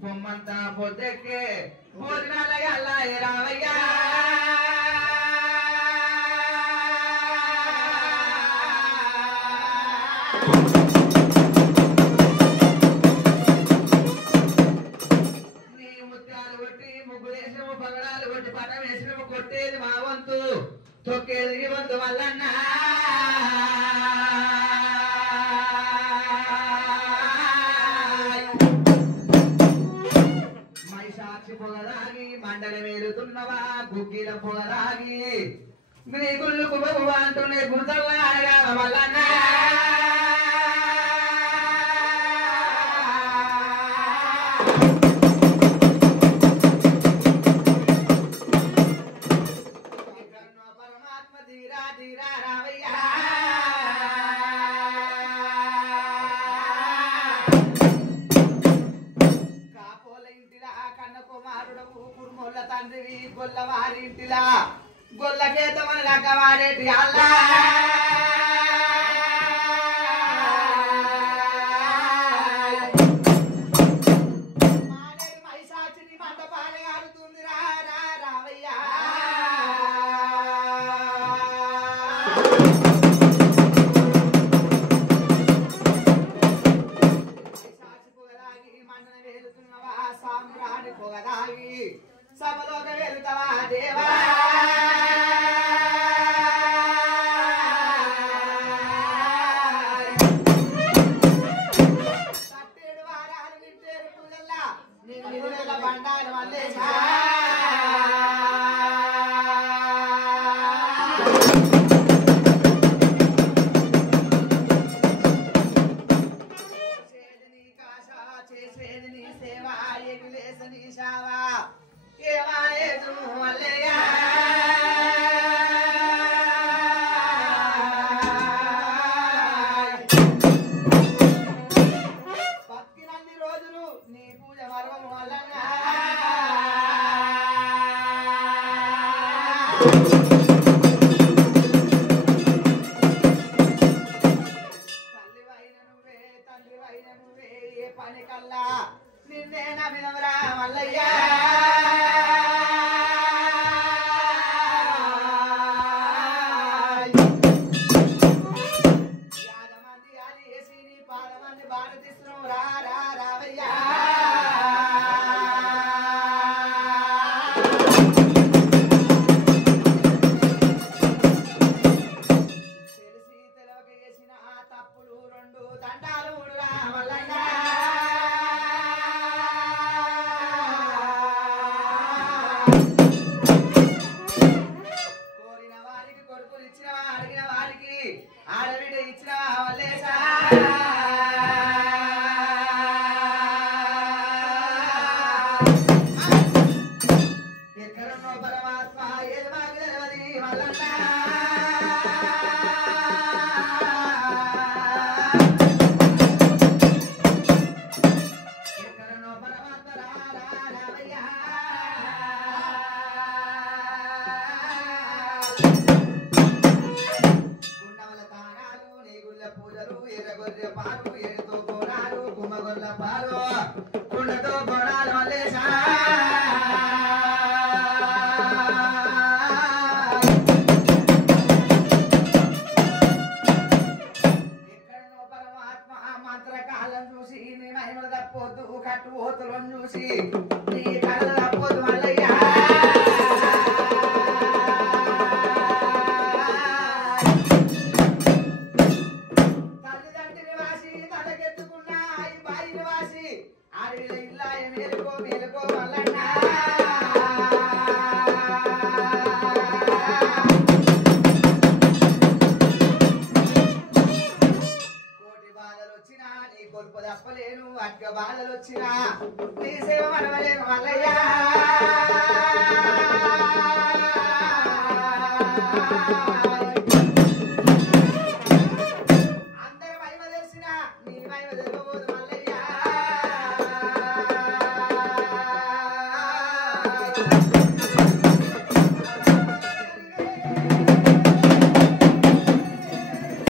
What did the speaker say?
పొమ్మంతా పొద్దెక్కే భోజనాలయ్యా రావయ్యా నీ ముత్యాలు కొట్టి ముగ్గులేసినము పగడాలు కొట్టి పటం వేసినము కొట్టేది మా వంతు తొక్కేది ఈ వంతు వల్లన్నా మైసాక్షి పొగరాగి మండల వేలుతున్నవా గుగ్గిల పొగరాగి నీ గుళ్ళు కుబగు అంటునే గుర్తల్లాగా వల్లన్నా పరమాత్మ ధీరా ధీరా రావయ్యా కాపోల ఇంటిలా కన్న కుమారుడవు కుర్మోళ్ళ తండ్రివి గొల్లవారి ఇంటిలా గొల్లకేతమని లగ్గవాడేటి అల్లా మానేడు మైసాచిని మంట పాలగాడుతుంది రా రా రావయ్యా మైసాచి పొగరాగి మండన వేలుతున్నవా సామ్రాణి పొగరాగి సభలోక వెళ్తావా దేవా సట్టేడు వారాలు వింటేరు పుల్లల్లా నీకు నిధుల బండారు మల్లేశా చేసేది నీ కాశ చేసేది నీ సేవ ఎగిలేసని శావా ఏమాయేదు మల్లయ్యా బతికినన్ని రోజులు నీ పూజ మర్వము వల్లన్నా తల్లివైన నువ్వే తండ్రివైన నువ్వే ఏ పని కల్లా నిన్నే నమ్మినవరా మల్లయ్యా యాదమంది అది వేసి నీ పాదమంది భారతిస్తున్నావు రా రా రావయ్యా తెలిసి తెలవక చేసిన తప్పులు రెండు దండాలు మూడు రా మల్లయ్యా కోరిన వారికి కొడుకులు ఇచ్చిన అడిగిన వారికి ఆడబిడ్డ ఇచ్చిన వల్లేసా ఎక్కడున్నో పరమాత్మ ఏది మాకు తెలియదు వల్లన్నా ఎక్కడున్నో పరమాత్మ రా రా రావయ్యా గుండవల తానాలు నీ గుళ్ళ పూజలు ఎర్రగొర్రె పాలు ఏడుతో కోణాలు గుమ్మగొల్ల పాలు కుండతో కోణాలు మల్లేశా ఎక్కడనో పరమాత్మ మంత్రకాలం చూసి నీ మహిమలు తప్పొద్దు కట్టు ఓతులను చూసి నీ కళలు తప్పొద్దు మల్లయ్యా తల్లిదండ్రి వాసి తలకెత్తుకున్న ఈ బాయి వాసి అడవిల ఇల్లా మేలుకో మేలుకో మల్లన్నా కోటి బాధలు వచ్చినా నీ కొలుపు తప్పలేను అడ్గ బాధలు వచ్చినా నీ సేవ మరవలేను మల్లయ్యా